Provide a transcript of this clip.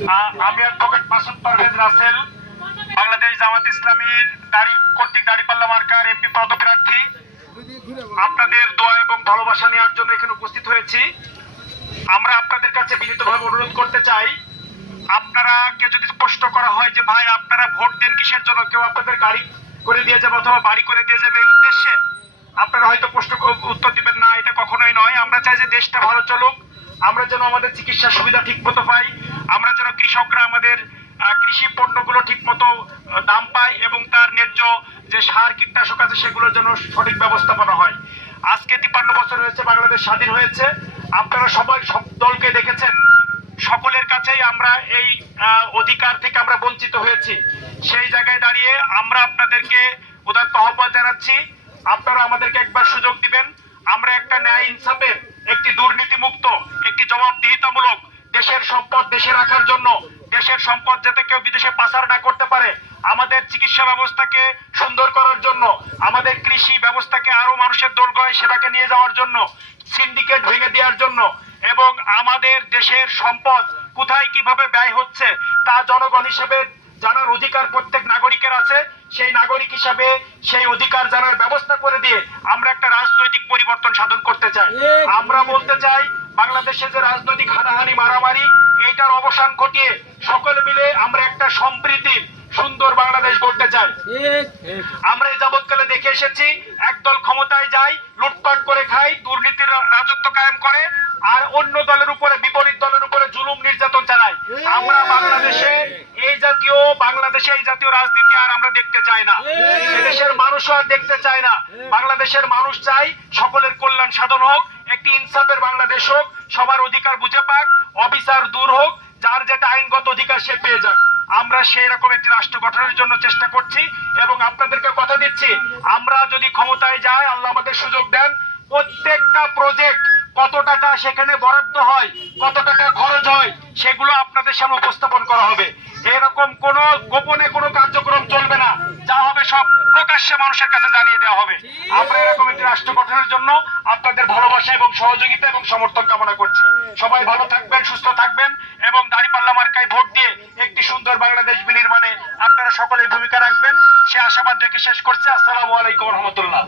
আমি অ্যাডভোকেট মাসুদ পারভেজ রাসেল, বাংলাদেশ জামাত ইসলামীর দাড়ি, কর্তৃক দাড়িপাল্লা মার্কার এমপি পদপ্রার্থী। আপনাদের দোয়া এবং ভালোবাসা নেওয়ার জন্য এখানে উপস্থিত হয়েছি। আমরা আপনাদের কাছে বিনীতভাবে অনুরোধ করতে চাই, আপনারা কে যদি প্রশ্ন করা হয় যে, ভাই, আপনারা ভোট দেন কিসের জন্য? কেউ আপনাদের গাড়ি করে দিয়ে যাবে অথবা বাড়ি করে দিয়ে যাবে? এই উদ্দেশ্যে আপনারা হয়তো প্রশ্ন উত্তর দিবেন না, এটা কখনোই নয়। আমরা চাই যে দেশটা ভালো চলুক। আমরা যেন আমাদের চিকিৎসা সুবিধা ঠিক মতো পাই। কৃষকরা আমাদের কৃষি পণ্যগুলো ঠিক মতো দাম পায় এবং তার ন্যায্য যে সার, কীটনাশক আছে সেগুলোর জন্য সঠিক ব্যবস্থাপনা হয়। আজকে তিপ্পান্ন বছর হয়েছে, বাংলাদেশ স্বাধীন হয়েছে। আপনারা সবাই সব দলকে দেখেছেন। সকলের কাছেই আমরা এই অধিকার থেকে আমরা বঞ্চিত হয়েছি। সেই জায়গায় দাঁড়িয়ে আমরা আপনাদেরকে উদাত্ত আহ্বান জানাচ্ছি। আপনারা আমাদেরকে একবার সুযোগ দিবেন। আমরা একটা ন্যায় ইনসাফের, একটি দুর্নীতি মুক্ত একটি জবাবদিহিতামূলক দেশের সম্পদ দেশে রাখার জন্য দেশের সম্পদ যাতে কেউ বিদেশে পাচার না করতে পারে আমাদের চিকিৎসা ব্যবস্থাকে সুন্দর করার জন্য আমাদের কৃষি ব্যবস্থাকে আরও মানুষের দোরগয় সেটাকে নিয়ে যাওয়ার জন্য সিন্ডিকেট ভেঙে দেওয়ার জন্য এবং আমাদের দেশের সম্পদ কোথায় কীভাবে ব্যয় হচ্ছে তা জনগণ হিসেবে জানার অধিকার প্রত্যেক নাগরিকের আছে। সেই নাগরিক হিসাবে সেই অধিকার জানার ব্যবস্থা করে দিয়ে আমরা একটা রাজনৈতিক পরিবর্তন সাধন করতে চাই। আমরা বলতে চাই বাংলাদেশে যে রাজনৈতিক হানাহানি মারামারি এইটার অবসান ঘটিয়ে সকলে মিলে আমরা একটা সম্প্রীতির সুন্দর বাংলাদেশ গড়তে চাই। আমরা এই যাবৎকালে দেখে এসেছি একদল ক্ষমতায় যায় লুটপাট করে খায় দুর্নীতির রাজত্ব কায়েম করে আর অন্য দলের উপরে বিপরীত দলের উপরে জুলুম নির্যাতন চালায়। আমরা বাংলাদেশে এই জাতীয় বাংলাদেশে এই জাতীয় রাজনীতি আর আমরা দেখতে চাই না। এদেশের মানুষও আর দেখতে চায় না। বাংলাদেশের মানুষ চাই সকলের কল্যাণ সাধন হোক একটি ইনসাফের বাংলাদেশ হোক, সবার অধিকার বুঝে পাক, অবিচার দূর হোক, যার যেটা আইনগত অধিকার সে পেয়ে যাক। আমরা সেই রকম একটি রাষ্ট্র গঠনের জন্য চেষ্টা করছি এবং আপনাদেরকে কথা দিচ্ছি, আমরা যদি ক্ষমতায় যাই, আল্লাহ আমাদের সুযোগ দেন। প্রত্যেকটা প্রজেক্ট কত টাকা সেখানে বরাদ্দ হয়, কত টাকা খরচ হয়, সেগুলো আপনাদের সামনে উপস্থাপন করা হবে। এরকম কোন গোপনে কোনো কার্যক্রম চলবে না যা হবে সব প্রকাশ্যে মানুষের কাছে জানিয়ে দেওয়া হবে। আমরা এরকম একটি রাষ্ট্র গঠনের জন্য আপনাদের ভালোবাসা এবং সহযোগিতা এবং সমর্থন কামনা করছি। সবাই ভালো থাকবেন সুস্থ থাকবেন এবং দাঁড়িপাল্লা মার্কায় ভোট দিয়ে একটি সুন্দর বাংলাদেশ বিনির্মাণে আপনারা সকলেই ভূমিকা রাখবেন। সে আশাবাদ রেখে শেষ করছে। আসসালামু আলাইকুম রহমতুল্লাহ।